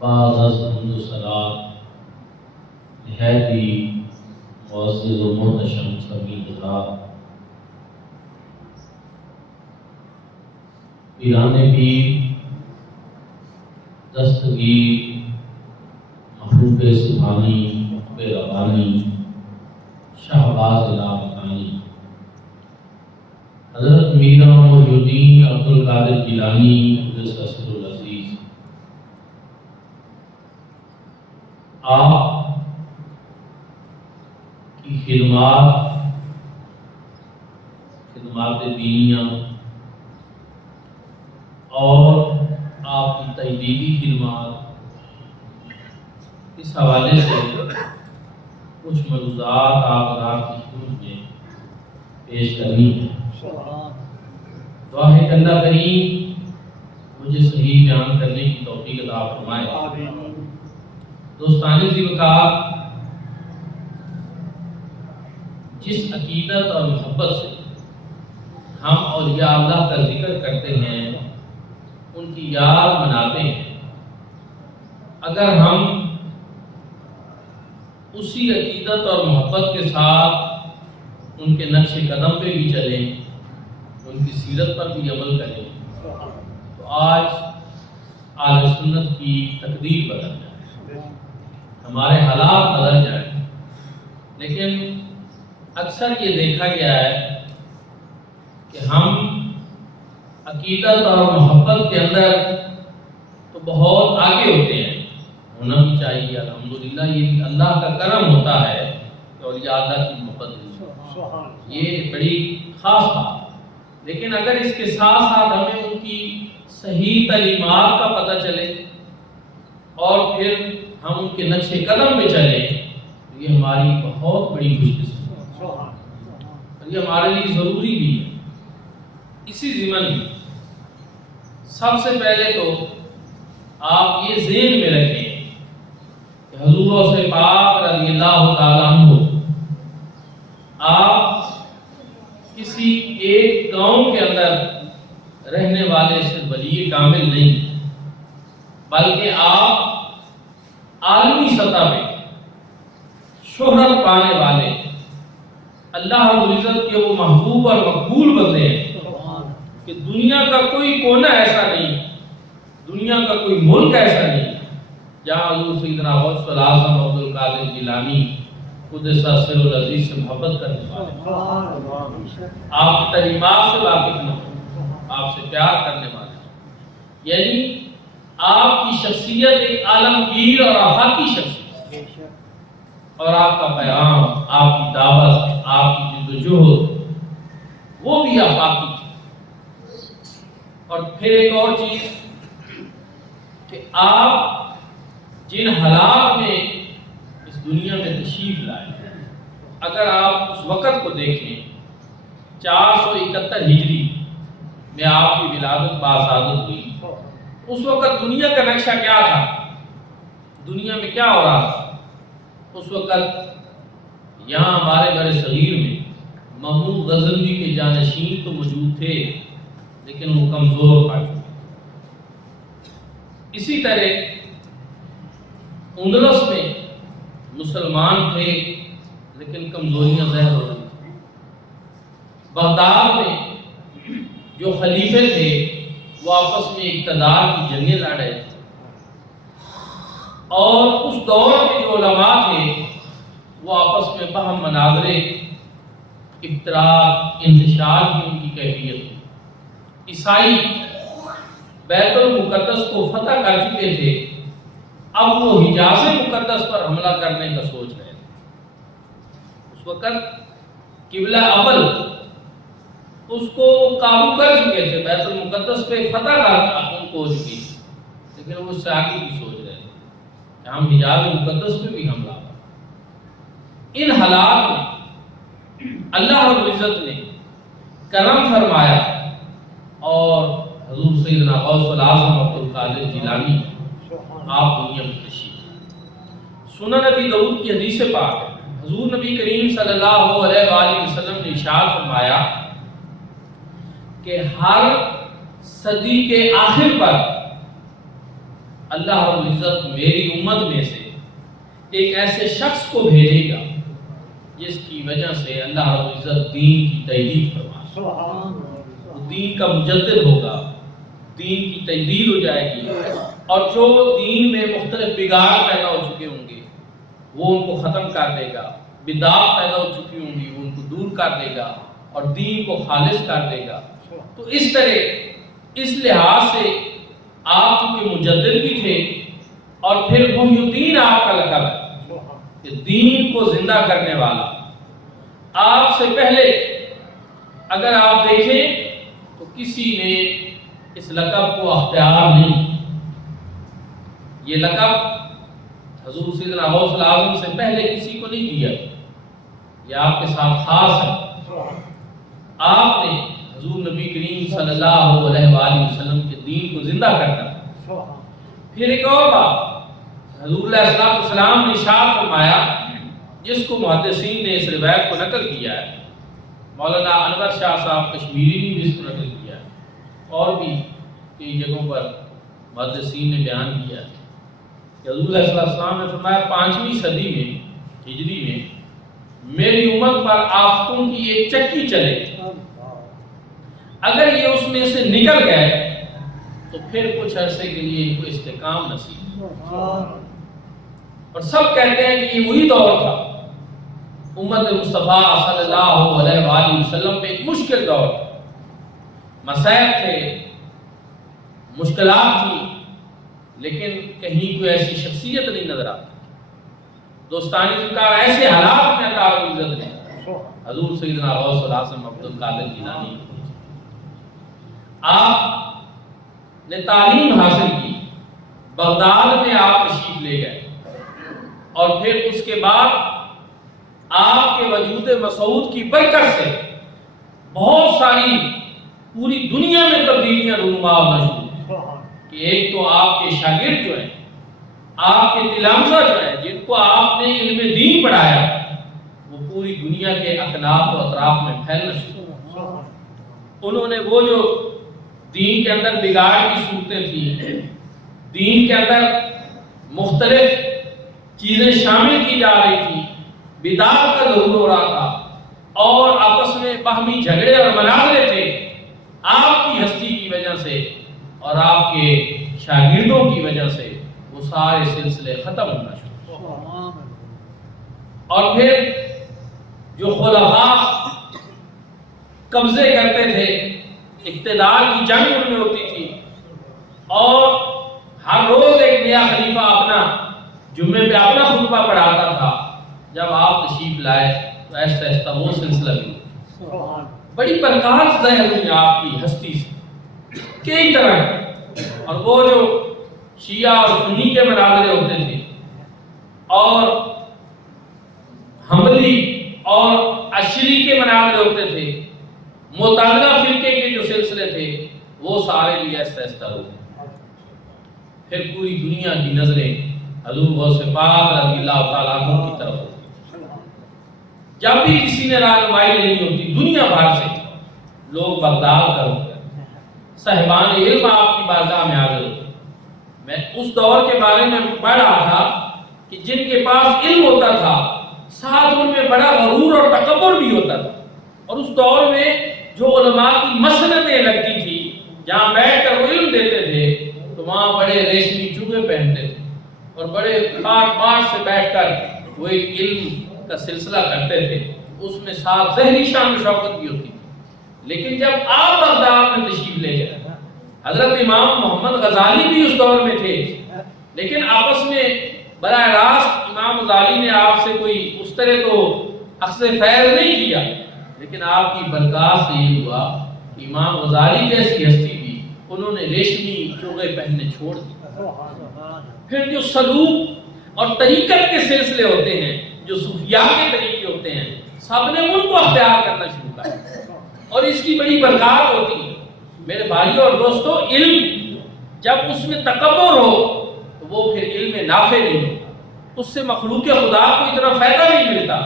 بعض از حمد و ثنا نہایت ہی معزز و محتشم سمیع ذات پیران پیر دستگیر محبوب سبحانی محب ربانی شہباز لامکانی حضرت میرا محی عبدالقادر جیلانی قدس سر العزیز، آپ کی خدمات دینیہ اور آپ کی تجدیدی خدمات، اس حوالے سے کچھ ملحوظات آپ حضرات کی خدمت میں پیش کرنی ہے۔ دعا ہے کہ اللہ کریم مجھے صحیح بیان کرنے کی توفیق عطا فرمائے۔ دوستان ذوقار، جس عقیدت اور محبت سے ہم اولیاء اللہ کا ذکر کرتے ہیں، ان کی یاد مناتے ہیں، اگر ہم اسی عقیدت اور محبت کے ساتھ ان کے نقش قدم پہ بھی چلیں، ان کی سیرت پر بھی عمل کریں، تو آج اہل سنت کی تقدیر بدل جائے، ہمارے حالات بدل جائیں۔ لیکن اکثر یہ دیکھا گیا ہے کہ ہم عقیدت اور محبت کے اندر تو بہت آگے ہوتے ہیں، ہونا بھی چاہیے الحمدللہ، یہ بھی اللہ کا کرم ہوتا ہے کہ اولیاء اللہ کی محبت ہے، یہ بڑی خاص بات ہے۔ لیکن اگر اس کے ساتھ ساتھ ہمیں ان کی صحیح تعلیمات کا پتہ چلے اور پھر ہم ان کے نقش قدم پہ چلیں، تو یہ ہماری بہت بڑی خوش قسمتی ہے اور یہ ہمارے لیے ضروری بھی ہے۔ اسی ضمن میں سب سے پہلے تو آپ یہ ذہن میں رکھیں کہ حضور سے پاک رضی اللہ تعالیٰ عنہ آپ کسی ایک گاؤں کے اندر رہنے والے صرف ولی کامل نہیں، بلکہ آپ عالمی سطح پہ شہرت پانے والے اللہ رب العزت کے وہ محبوب اور مقبول بندے ہیں کہ دنیا کا کوئی کونا ایسا نہیں، دنیا کا کوئی ملک ایسا نہیں جہاں حضور سیدنا غوث الاعظم عبدالقادر جیلانی قدس سر العزیز سے محبت کرنے والے، آپ کی تعلیمات سے واقف نہ ہو، آپ سے پیار کرنے والے، یعنی آپ کی شخصیت ایک عالمگیر اور آفاقی شخصیت، اور آپ کا پیغام، آپ کی دعوت، آپ کی جدوجہد وہ بھی آفاقی تھی۔ اور پھر ایک اور چیز کہ آپ جن حالات میں اس دنیا میں تشریف لائے، اگر آپ اس وقت کو دیکھیں 471 ہجری میں آپ کی ولادت باسعادت ہوئی، اس وقت دنیا کا نقشہ کیا تھا، دنیا میں کیا ہو رہا تھا؟ اس وقت یہاں ہمارے بر صغیر میں محمود غزنوی کے جانشین تو موجود تھے، لیکن وہ کمزور پڑ چکے۔ اسی طرح اندلس میں مسلمان تھے لیکن کمزوریاں ظاہر ہو رہی تھیں۔ بغداد میں جو خلیفے تھے وہ آپس میں اقتدار کی جنگیں لڑ رہے تھے، اور اس دور کے جو علماء تھے وہ آپس میں بہم مناظرے، افتراق، انتشار کی ان کی کیفیت تھی۔ عیسائی بیت المقدس کو فتح کر چکے تھے، اب وہ حجاز مقدس پر حملہ کرنے کا سوچ رہے تھے۔ اس وقت قبلہ اول اس کو قابو کر چکے تھے، بیت المقدس پہ فتح ان کو ہو چکی تھی، لیکن وہ اس سے آگے بھی سوچ رہے تھے کہ ہم حجاز مقدس پہ بھی حملہ کریں۔ ان حالات میں اللہ رب العزت نے کرم فرمایا اور حضور سیدنا غوث الاعظم عبدالقادر جیلانی آپ دنیا میں تشریف لائے۔ سنن نبی داؤد کی حدیث پاک ہے، حضور نبی کریم صلی اللہ علیہ وآلہ وسلم نے ارشاد فرمایا کہ ہر صدی کے آخر پر اللہ رب العزت میری امت میں سے ایک ایسے شخص کو بھیجے گا جس کی وجہ سے اللہ رب العزت دین کی تجدید فرمائے، دین کا مجدد ہوگا، دین کی تجدید ہو جائے گی، اور جو دین میں مختلف بگاڑ پیدا ہو چکے ہوں گے وہ ان کو ختم کر دے گا، بدعات پیدا ہو چکی ہوں گی وہ ان کو دور کر دے گا اور دین کو خالص کر دے گا۔ تو اس طرح اس لحاظ سے آپ چونکہ مجدد بھی تھے اور پھر محی الدین آپ کا لقب ہے کہ دین کو زندہ کرنے والا۔ آپ سے پہلے اگر آپ دیکھیں تو کسی نے اس لقب کو اختیار نہیں، یہ لقب حضور سیدنا غوث العظم سے پہلے کسی کو نہیں دیا، یہ آپ کے ساتھ خاص ہے۔ آپ نے حضور نبی کریم صلی اللہ علیہ وآلہ وسلم کے دین کو زندہ کرنا۔ پھر ایک اور بات، حضور علیہ السلام نے ارشاد فرمایا، جس کو محدثین نے اس روایت کو نقل کیا ہے، مولانا انور شاہ صاحب کشمیری نے بھی اس کو نقل کیا ہے، اور بھی کئی جگہوں پر محدثین نے بیان کیا ہے کہ حضور علیہ السلام نے فرمایا 5ویں صدی میں ہجری میں میری امت پر آفتوں کی ایک چکی چلے، اگر یہ اس میں سے نکل گئے تو پھر کچھ عرصے کے لیے ان کو استحکام نصیب، اور سب کہتے ہیں کہ یہ وہی دور تھا امت مصطفیٰ صلی اللہ علیہ وآلہ وسلم پہ، ایک مشکل دور، مصائب تھے، مشکلات تھی، لیکن کہیں کوئی ایسی شخصیت نہیں نظر آتی، دوستانی ذکر ایسے حالات میں اللہ رب العزت نے حضور سیدنا غوث العظم عبد القادر جیلانی، آپ نے تعلیم حاصل کی، بغداد میں آپ تشریف لے گئے، اور پھر اس کے بعد آپ کے وجود مسعود کی برکت سے بہت ساری پوری دنیا میں تبدیلیاں رونما ہونا شروع کہ ایک تو آپ کے شاگرد جو ہیں، آپ کے تلامذہ جو ہیں، جن کو آپ نے علم دین پڑھایا، وہ پوری دنیا کے اکناف و اطراف میں پھیلنا شروع، انہوں نے وہ جو دین کے اندر بگاڑ کی صورتیں تھیں، دین کے اندر مختلف چیزیں شامل کی جا رہی تھی، بدعات کا ظہور ہو رہا تھا، اور آپس میں باہمی جھگڑے اور مناظرے تھے، آپ کی ہستی کی وجہ سے اور آپ کے شاگردوں کی وجہ سے وہ سارے سلسلے ختم ہونا شروع، اور پھر جو خلفاء قبضے کرتے تھے، اقتدار کی جنگ ان میں ہوتی تھی، اور ہر روز ایک نیا خلیفہ اپنا جمعے پہ اپنا خطبہ پڑھاتا تھا، جب آپ تشریف لائے تو ایسا ایسا وہ سلسلہ بھی بڑی پرکاش ظاہر ہوئی آپ کی ہستی سے کئی طرح، اور وہ جو شیعہ اور سنی کے مناظرے ہوتے تھے، اور حنبلی اور اشری کے مناظرے ہوتے تھے، معتزلہ فرقے کے جو سلسلے تھے، وہ سارے بھی ایسا ایسا ہو گئے۔ پھر پوری دنیا کی نظریں حضور غوث پاک رضی اللہ تعالیٰ عنہ کی طرف ہوتی، جب بھی کسی نے رہنمائی لینی ہوتی دنیا بھر سے لوگ بغداد کر ہوتے، صاحبان علم آپ کی بارگاہ میں حاضر ہوتے۔ میں اس دور کے بارے میں پڑھ رہا تھا کہ جن کے پاس علم ہوتا تھا ساتھ ان میں بڑا غرور اور تکبر بھی ہوتا تھا، اور اس دور میں جو علماء کی مسندیں لگتی تھی، جہاں بیٹھ کر وہ علم دیتے تھے، تو وہاں بڑے ریشمی جوبے پہنتے تھے اور بڑے کاٹ پاٹ سے بیٹھ کر وہ ایک علم کا سلسلہ کرتے تھے، اس میں ساتھ ذہنی شان و شوکت بھی ہوتی تھی۔ لیکن جب آپ بغداد میں تشریف لے گئے، حضرت امام محمد غزالی بھی اس دور میں تھے، لیکن آپس میں براہ راست امام غزالی نے آپ سے کوئی اس طرح تو اخذ فیض نہیں کیا، لیکن آپ کی برکات سے یہ ہوا کہ امام غزالی جیسی ہستی بھی انہوں نے ریشمی چوغے پہننے چھوڑ دی۔ پھر جو سلوک اور طریقت کے سلسلے ہوتے ہیں، جو صوفیاء کے طریقے ہوتے ہیں، سب نے ان کو اختیار کرنا شروع کیا، اور اس کی بڑی برکات ہوتی ہے۔ میرے بھائیوں اور دوستوں، علم جب اس میں تکبر ہو تو وہ پھر علم نافع نہیں ہوتا، اس سے مخلوق خدا کو اتنا فائدہ نہیں ملتا۔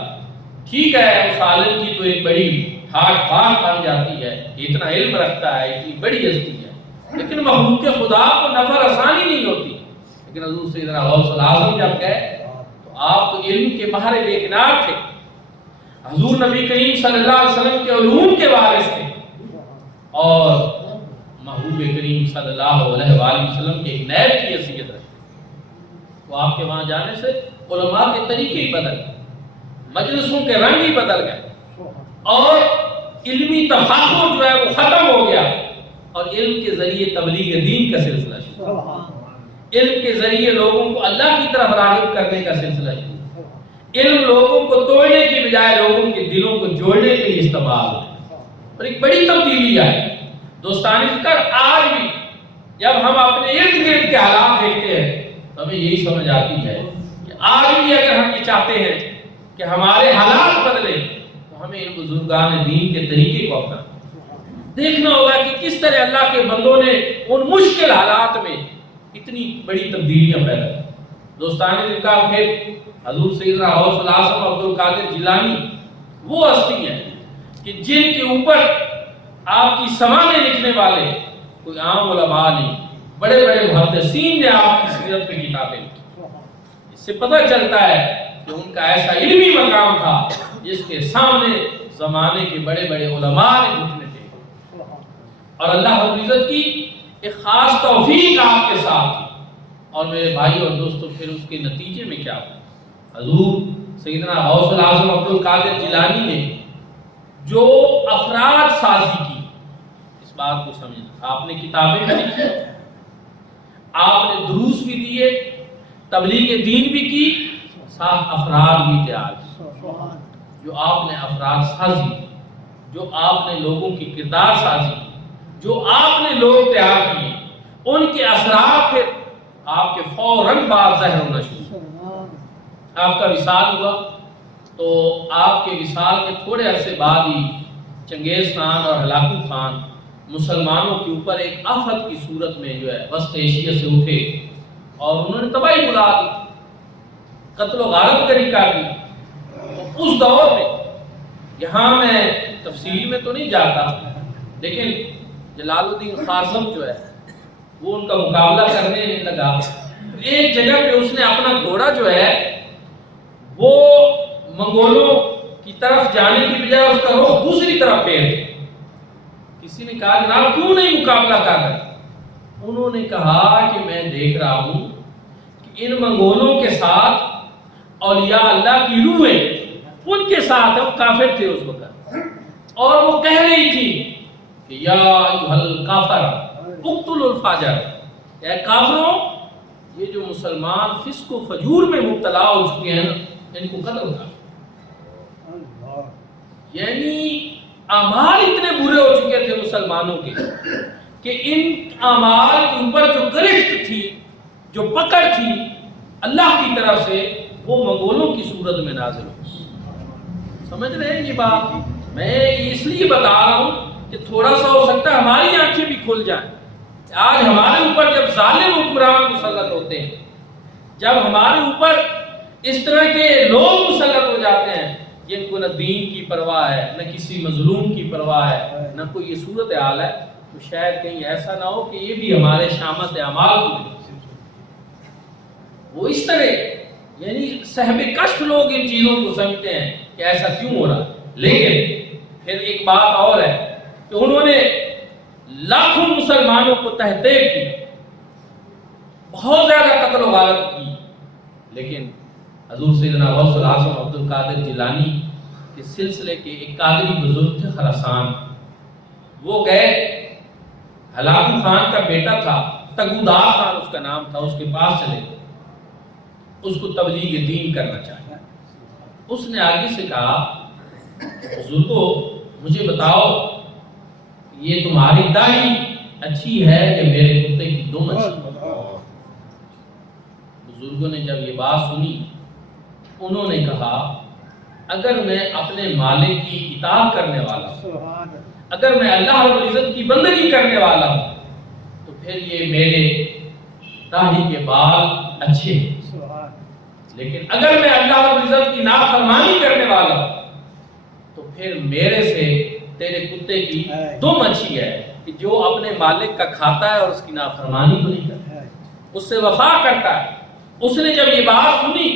ٹھیک ہے، اس عالم کی تو ایک بڑی ٹھاٹ بات بن جاتی ہے، اتنا علم رکھتا ہے، اتنی بڑی ہستی ہے، لیکن مخلوق خدا کو نفع رسانی نہیں ہوتی، لیکن حضور سیدنا غوث الاعظم جب گئے تو آپ تو علم کے بحر بے کنار تھے، حضور نبی کریم صلی اللہ علیہ وسلم کے علوم کے وارث تھے، اور محبوب کریم صلی اللہ علیہ وآلہ وسلم کے ایک نیب کی حیثیت رکھتے، تو آپ کے وہاں جانے سے علماء کے طریقے ہی بدل گئے، مجلسوں کے رنگ ہی بدل گئے، اور علمی تفاخر جو ہے وہ ختم ہو گیا، اور علم کے ذریعے تبلیغ دین کا سلسلہ شروع، علم کے ذریعے لوگوں کو اللہ کی طرف راغب کرنے کا سلسلہ شروع، علم لوگوں کو توڑنے کی بجائے لوگوں کے دلوں کو جوڑنے کے لیے استعمال ہو، اور ایک بڑی تبدیلی آئی۔ دوستان ذکر آج بھی جب ہم اپنے ارد گرد کے حالات دیکھتے ہیں تو ہمیں یہی سمجھ آتی ہے کہ آج بھی اگر ہم یہ چاہتے ہیں کہ ہمارے حالات بدلیں تو ہمیں ان بزرگان دین کے طریقے کو اپنا دیکھنا ہوگا کہ کس طرح اللہ کے بندوں نے ان مشکل حالات میں اتنی بڑی تبدیلیاں پیدا کی۔ دوستان ذکر پھر حضور سیدنا غوث الاعظم عبد القادر جیلانی وہ ہستی ہیں کہ جن کے اوپر آپ کی سمانے لکھنے والے کوئی عام علماء نہیں، بڑے بڑے محدثین نے آپ کی سیرت پہ کتابیں لکھی۔ اس سے پتہ چلتا ہے کہ ان کا ایسا علمی مقام تھا جس کے سامنے زمانے کے بڑے بڑے علماء نے گھٹنے ٹیکے، اور اللہ رب العزت کی ایک خاص توفیق آپ کے ساتھ تھی۔ اور میرے بھائی اور دوستو پھر اس کے نتیجے میں کیا ہوا؟ حضور سیدنا غوث الاعظم عبد القادر جیلانی نے جو افراد سازی کی، اس بات کو سمجھنا، آپ نے کتابیں بھی لکھی، آپ نے دروس بھی دیے، تبلیغ دین بھی کی، ساتھ افراد بھی تیار کی۔ جو آپ نے افراد سازی کی، جو آپ نے لوگوں کی کردار سازی کی، جو آپ نے لوگ تیار کیے، ان کے اثرات پھر آپ کے فوراً بعد ظاہر ہونا شروع۔ آپ کا وصال ہوا تو آپ کے وصال کے تھوڑے عرصے بعد ہی چنگیز خان اور ہلاکو خان مسلمانوں کے اوپر ایک آفت کی صورت میں جو ہے وسط ایشیا سے اٹھے، اور انہوں نے تباہی بلا دی، قتل و غارت گری کر دی۔ تو اس دور میں، یہاں میں تفصیل میں تو نہیں جاتا، لیکن جلال الدین خارزم جو ہے وہ ان کا مقابلہ کرنے لگا، ایک جگہ پہ اس نے اپنا گھوڑا جو ہے وہ منگولوں کی طرف جانے کی بجائے اس کا رخ دوسری طرف پھیر دیا۔ کسی نے کہا جناب کیوں نہیں مقابلہ کر رہے؟ انہوں نے کہا کہ میں دیکھ رہا ہوں کہ ان منگولوں کے ساتھ اولیاء اللہ کی روحیں ان کے ساتھ، وہ کافر تھے اس وقت، اور وہ کہہ رہی تھی کہ یا ایھا الکافر اقتلوا الفاجر، اے کافروں یہ جو مسلمان فسق و فجور میں مبتلا ہو چکے ہیں ان کو قتل کر۔ یعنی اعمال اتنے برے ہو چکے تھے مسلمانوں کے کہ ان اعمال کے اوپر جو گرفت تھی، جو پکڑ تھی اللہ کی طرف سے، وہ منگولوں کی صورت میں نازل ہو۔ سمجھ رہے ہیں یہ بات؟ میں اس لیے بتا رہا ہوں کہ تھوڑا سا ہو سکتا ہے ہماری آنکھیں بھی کھل جائیں۔ آج ہمارے اوپر جب ظالم حکمران مسلط ہوتے ہیں، جب ہمارے اوپر اس طرح کے لوگ مسلط ہو جاتے ہیں جن کو نہ دین کی پرواہ ہے، نہ کسی مظلوم کی پرواہ ہے، نہ کوئی یہ صورت حال ہے، تو شاید کہیں ایسا نہ ہو کہ یہ بھی ہمارے شامت اعمال کو وہ اس طرح، یعنی صاحب کشف لوگ ان چیزوں کو سمجھتے ہیں کہ ایسا کیوں ہو رہا۔ لیکن پھر ایک بات اور ہے کہ انہوں نے لاکھوں مسلمانوں کو تحقیق کی، بہت زیادہ قتل و غارت کی، لیکن حضور سیدنا غوث الاعظم عبد القادر جیلانی کے سلسلے کے ایک قادری بزرگ تھے خراسان، وہ گئے، ہلاکو خان کا بیٹا تھا، تگودار خان اس کا نام تھا، اس کے پاس چلے گئے، اس کو تبلیغ دین کرنا چاہتا۔ اس نے آگے سے کہا بزرگو مجھے بتاؤ یہ تمہاری داڑھی اچھی ہے یا میرے کتے کی دم اچھی؟ بزرگوں نے جب یہ بات سنی انہوں نے کہا اگر میں اپنے مالک کی اطاعت کرنے والا ہوں، اگر میں اللہ رب العزت کی بندگی کرنے والا ہوں تو پھر یہ میرے داڑھی کے بال اچھے ہیں، لیکن اگر میں اللہ رب العزت کی نافرمانی کرنے والا ہوں تو پھر میرے سے تیرے کتے کی دم اچھی ہے کہ جو اپنے مالک کا کھاتا ہے اور اس کی نافرمانی کو نہیں کرتا۔ اس سے وفا کرتا ہے۔ اس نے جب یہ بات سنی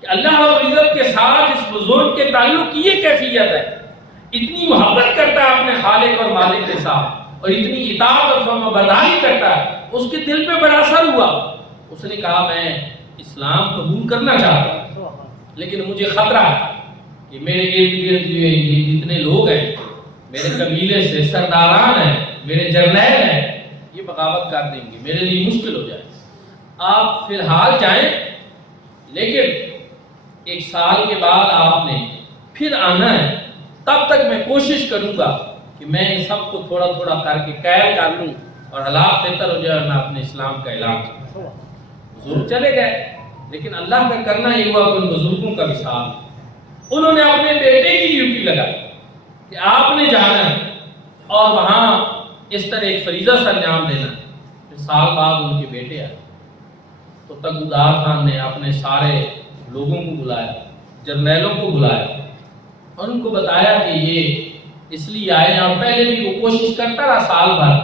کہ اللہ رب العزت کے ساتھ اس بزرگ کے تعلق کی یہ کیفیت ہے، اتنی محبت کرتا ہے اپنے خالق اور مالک کے ساتھ، اور اتنی اطاعت اور فرما برداری کرتا ہے، اس کے دل پہ بڑا اثر ہوا۔ اس نے کہا میں اسلام قبول کرنا چاہتا ہوں، لیکن مجھے خطرہ ہے کہ میرے ارد گرد یہ جتنے لوگ ہیں، میرے قبیلے سے سرداران ہیں، میرے جرنیل ہیں، یہ بغاوت کر دیں گے، میرے لیے مشکل ہو جائے۔ آپ فی الحال جائیں، لیکن 1 سال کے بعد آپ نے پھر آنا ہے، تب تک میں کوشش کروں گا کہ میں ان سب کو تھوڑا تھوڑا کر کے قید کر لوں اور حالات بہتر ہو جائے اور میں اپنے اسلام کا اعلان کروں۔ بزرگ چلے گئے، لیکن اللہ کا کرنا یہ ہوا کہ ان بزرگوں کا مثال انہوں نے اپنے بیٹے کی ڈیوٹی لگائی کہ آپ نے جانا ہے اور وہاں اس طرح ایک فریضہ سر انجام دینا ہے۔ پھر سال بعد ان کے بیٹے آئے تو تگودار خان نے اپنے سارے لوگوں کو بلایا، جرنیلوں کو بلایا اور ان کو بتایا کہ یہ اس لیے آئے ہیں، اور پہلے بھی وہ کوشش کرتا رہا سال بھر،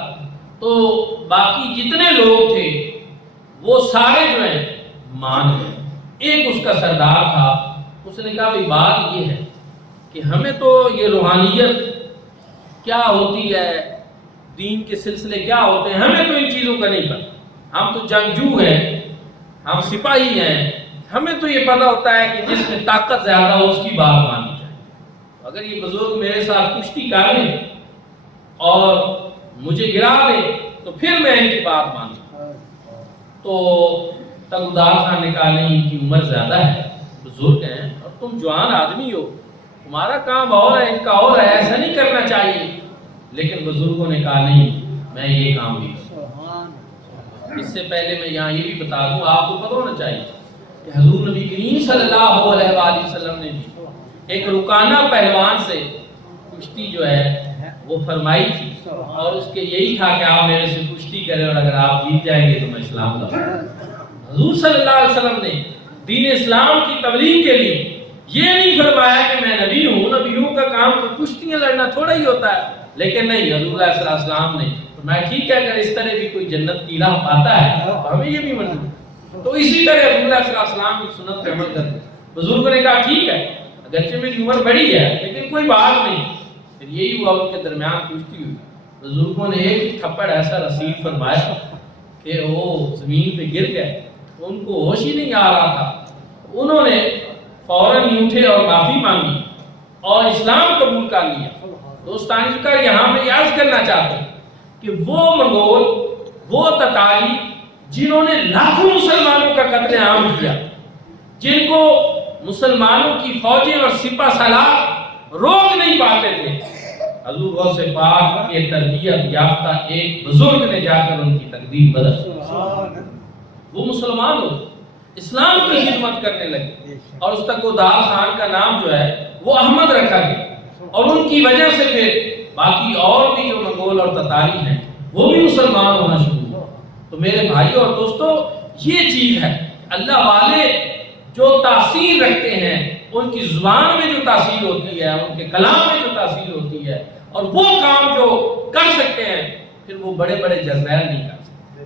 تو باقی جتنے لوگ تھے وہ سارے جو ہیں مان گئے۔ ایک اس کا سردار تھا، اس نے کہا بھئی بات یہ ہے کہ ہمیں تو یہ روحانیت کیا ہوتی ہے، دین کے سلسلے کیا ہوتے ہیں، ہمیں تو ان چیزوں کا نہیں پتا، ہم تو جنگجو ہیں، ہم سپاہی ہیں، ہمیں تو یہ پتہ ہوتا ہے کہ جس میں طاقت زیادہ ہو اس کی بات مانی جائے۔ اگر یہ بزرگ میرے ساتھ کشتی کر لیں اور مجھے گرا دیں تو پھر میں ان کی بات مانوں۔ تو تگودار خان نے کہا نہیں، ان کی عمر زیادہ ہے، بزرگ ہیں اور تم جوان آدمی ہو، تمہارا کام اور ہے، ان کا اور ہے، ایسا نہیں کرنا چاہیے۔ لیکن بزرگوں نے کہا نہیں، میں یہ کام بھی کروں۔ اس سے پہلے میں یہاں یہ بھی بتا دوں، آپ کو پتہ ہونا چاہیے کہ حضور نبی کریم صلی اللہ علیہ وآلہ وسلم نے بھی ایک رکانہ پہلوان سے کشتی جو ہے وہ فرمائی تھی، اور اس کے یہی تھا کہ آپ میرے سے کشتی کریں اور اگر آپ جیت جائیں گے تو میں اسلام لاؤں۔ حضور صلی اللہ علیہ وسلم نے دین اسلام کی تبلیغ کے لیے یہ نہیں فرمایا کہ میں نبی ہوں، نبیوں کا کام تو کشتیاں لڑنا تھوڑا ہی ہوتا ہے، لیکن نہیں، حضور صلی اللہ علیہ وسلم نے فرمایا ٹھیک ہے، اگر اس طرح بھی کوئی جنت کی راہ پاتا ہے تو ہمیں یہ بھی منظور۔ تو اسی طرح حضور صلی اللہ علیہ وسلم کی سنت پہ عمل کرتے۔ بزرگوں نے کہا ٹھیک ہے، اگرچہ میری عمر بڑی ہے لیکن کوئی بات نہیں۔ پھر یہی ہوا ان کے درمیان کشتی ہوئی، بزرگوں نے ایک تھپڑ ایسا رسید فرمایا کہ وہ زمین پہ گر گئے، ان کو ہوش ہی نہیں آ رہا تھا۔ انہوں نے فوراً ہی اٹھے اور معافی مانگی اور اسلام قبول کر لیا۔ دوستان کا یہاں میں یاد کرنا چاہتا ہوں کہ وہ منگول، وہ تتاری جنہوں نے لاکھوں مسلمانوں کا قتل عام کیا، جن کو مسلمانوں کی فوجیں اور سپہ سالار روک نہیں پاتے تھے، حضور غوث پاک کے تربیت یافتہ ایک بزرگ نے جا کر ان کی تقدیر بدل۔ وہ مسلمان ہو، اسلام کی خدمت کرنے لگے، اور اس تگودار خان کا نام جو ہے وہ احمد رکھا گیا، اور ان کی وجہ سے پھر باقی اور بھی جو منگول اور تتاری ہیں وہ بھی مسلمان ہونا شروع ہو۔ تو میرے بھائی اور دوستو، یہ چیز ہے اللہ والے جو تاثیر رکھتے ہیں، ان کی زبان میں جو تاثیر ہوتی ہے، ان کے کلام میں جو تاثیر ہوتی ہے، اور وہ کام جو کر سکتے ہیں، پھر وہ بڑے بڑے جرنیل نہیں کر سکتے۔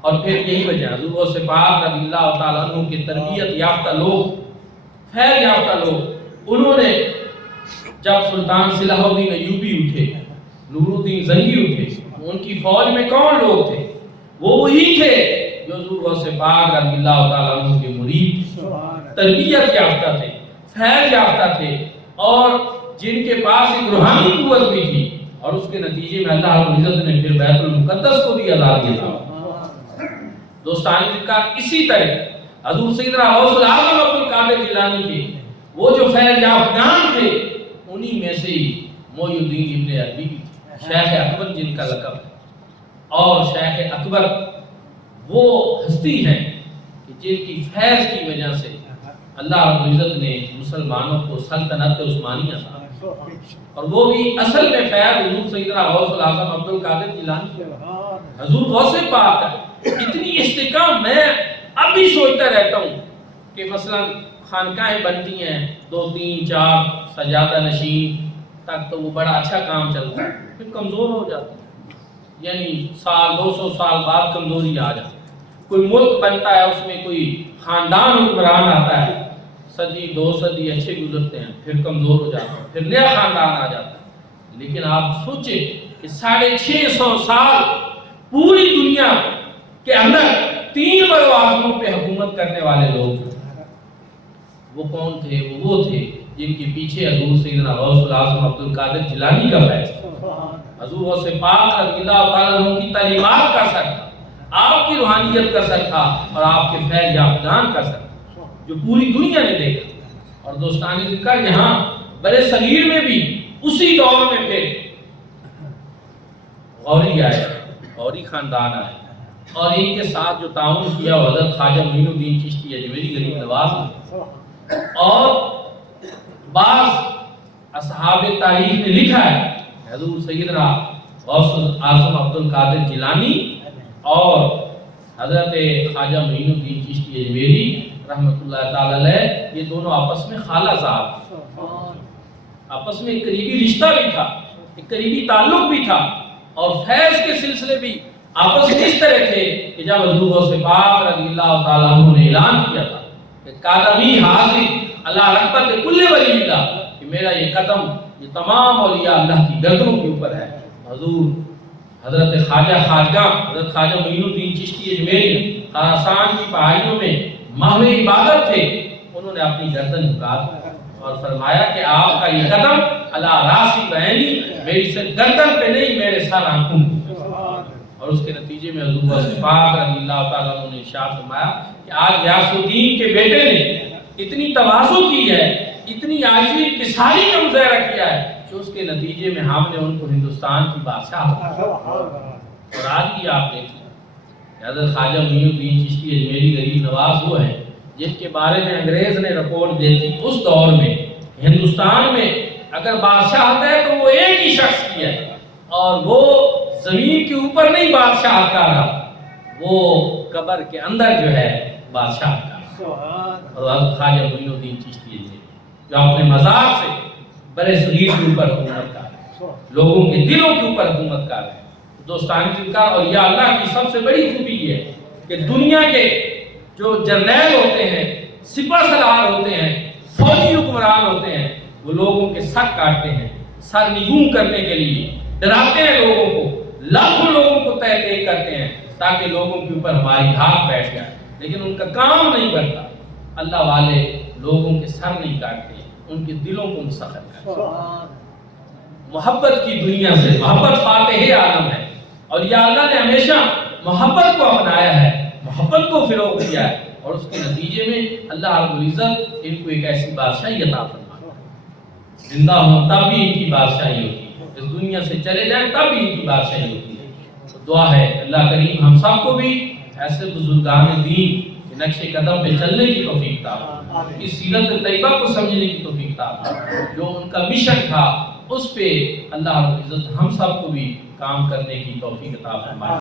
اور پھر یہی وجہ حضور غوث پاک رضی اللہ تعالیٰ عنہ کی تربیت یافتہ لوگ، خیر یافتہ لوگ، انہوں نے جب سلطان صلاح الدین ایوبی اٹھے، نور الدین زنگی اٹھے، ان کی فوج میں کون لوگ تھے؟ وہ وہی تھے جو حضور غوث پاک رضی اللہ تعالیٰ عنہ کے مرید، تربیت یافتہ تھے، فیض یافتہ تھے، اور جن کے پاس ایک روحانی قوت بھی تھی، اور اس کے نتیجے میں اللہ رب العزت نے پھر بیت المقدس کو بھی عطا کیا۔ دوستان کا اسی طرح حضور سیدنا غوث العظم عبد القادر جیلانی کے وہ جو فیض یافتگان تھے، انہی میں سے ہی محی الدین ابن عربی بھی تھے، شیخ اکبر جن کا لقب ہے۔ اور شیخ اکبر وہ ہستی ہیں کہ جن کی فیض کی وجہ سے اللہ رب العزت نے مسلمانوں کو سلطنت عثمانیہ عطا، اور وہ بھی اصل میں فیض حضور سیدنا غوث العظم عبد القادر جیلانی، حضور غوث پاک ہے۔ اتنی استحکام میں اب بھی سوچتا رہتا ہوں کہ مثلا خانقاہیں بنتی ہیں 2 3 4 سجادہ نشین تک تو وہ بڑا اچھا کام چلتا ہے، پھر کمزور ہو جاتا ہے، یعنی 100 200 سال بعد کمزوری آ جاتی ہے۔ کوئی ملک بنتا ہے، اس میں کوئی خاندان حکمران آتا ہے، صدی 2 صدی اچھے گزرتے ہیں، پھر کمزور ہو جاتا ہے، پھر نیا خاندان آ جاتا ہے۔ لیکن آپ سوچیں کہ 650 سال پوری دنیا کے اندر 3 بڑوں اعظموں پہ حکومت کرنے والے لوگ، وہ کون تھے؟ وہ تھے جن کے پیچھے حضور سیدنا غوث الاعظم عبد القادر جیلانی کا فیض تھا، حضور غوث پاک رضی اللہ تعالیٰ عنہ کی تعلیمات کا اثر تھا، آپ کی روحانیت کا اثر تھا، اور آپ کے فیض یافتگان کا اثر تھا، جو پوری دنیا نے دیکھا۔ اور دوستان ذکر یہاں بڑے صغیر میں بھی اسی دور میں پھر غوری آئے، غوری خاندان آئے، اور ان کے ساتھ جو تعاون کیا وہ حضرت خواجہ معین الدین چشتی اجمیری غریب نواز نے۔ اور بعض اصحاب تاریخ نے لکھا ہے حضور سیدنا غوث اعظم عبد القادر جیلانی اور حضرت خواجہ معین الدین چشتی اجمیری رحمۃ اللہ تعالی علیہ، یہ دونوں آپس میں خالہ صاحب، آپس میں ایک قریبی رشتہ بھی تھا، ایک قریبی تعلق بھی تھا، اور فیض کے سلسلے بھی آپس میں اس طرح تھے کہ جب حضور غوث پاک رضی اللہ تعالیٰ عنہ نے اعلان کیا تھا کہ قدمی حاضر اللہ رغبت کل ولی اللہ، کہ میرا یہ قدم یہ تمام اولیاء اللہ کی گردنوں کے اوپر ہے، حضور حضرت حضرت خواجہ معین الدین چشتی اجمیری خراسان کی پہاڑیوں میں ماہو عبادت تھے، انہوں نے اپنی گردن جھکا دی اور فرمایا کہ آپ کا یہ قدم اللہ راسی بعینی، میری صرف گردن پہ نہیں، میرے سر آنکھوں پہ۔ اور اس کے نتیجے میں حضور غوث پاک رضی اللہ تعالیٰ عنہ نے ارشاد فرمایا کہ آج غیاث الدین کے بیٹے نے اتنی تواضع کی ہے، اتنی عاجزی کساری کا مظاہرہ کیا ہے کہ اس کے نتیجے میں ہم نے ان کو ہندوستان کی بادشاہ بنایا۔ اور آج بھی آپ دیکھیں حضرت خواجہ معین الدین چشتی اجمیری غریب نواز وہ ہیں جن کے بارے میں انگریز نے رپورٹ دی تھی اس دور میں، ہندوستان میں اگر بادشاہت ہے تو وہ ایک ہی شخص کی ہے، اور وہ زمین کے اوپر نہیں بادشاہت کا رہا، وہ قبر کے اندر جو ہے بادشاہت کا رہا۔ اور حضرت خواجہ معین الدین چشتی اجمیری جو اپنے مزار سے بڑے صغیر کے اوپر حکومت کر رہے ہیں، لوگوں کے دلوں کے اوپر حکومت کر رہے ہیں۔ دوستان ذکر اور یا اللہ کی سب سے بڑی خوبی یہ ہے کہ دنیا کے جو جرنیل ہوتے ہیں، سپہ سالار ہوتے ہیں، فوجی حکمران ہوتے ہیں، وہ لوگوں کے سر کاٹتے ہیں، سر نگوں کرنے کے لیے ڈراتے ہیں لوگوں کو، لاکھوں لوگوں کو تہ تیگ کرتے ہیں تاکہ لوگوں کے اوپر ہماری دھاک بیٹھ جائے، لیکن ان کا کام نہیں بنتا۔ اللہ والے لوگوں کے سر نہیں کاٹتے، ان کے دلوں کو مسخر کرتے ہیں۔ محبت کی دنیا سے، محبت فاتح عالم ہے، اور یا اللہ نے ہمیشہ محبت کو اپنایا ہے، محبت کو فروغ دیا ہے، اور اس کے نتیجے میں اللہ رب العزت ان کو ایک ایسی بادشاہی عطا فرماتا ہے، زندہ ہوں تب بھی ان کی بادشاہی ہوتی ہے، اس دنیا سے چلے جائیں تب بھی ان کی بادشاہی ہوتی ہے۔ تو دعا ہے اللہ کریم ہم سب کو بھی ایسے بزرگان دین کے نقش قدم پہ چلنے کی توفیق عطا فرمائے، اس سیرت طیبہ کو سمجھنے کی توفیق عطا فرمائے، جو ان کا مشن تھا اس پہ اللہ رب العزت ہم سب کو بھی کام کرنے کی توفیق عطا فرمائے۔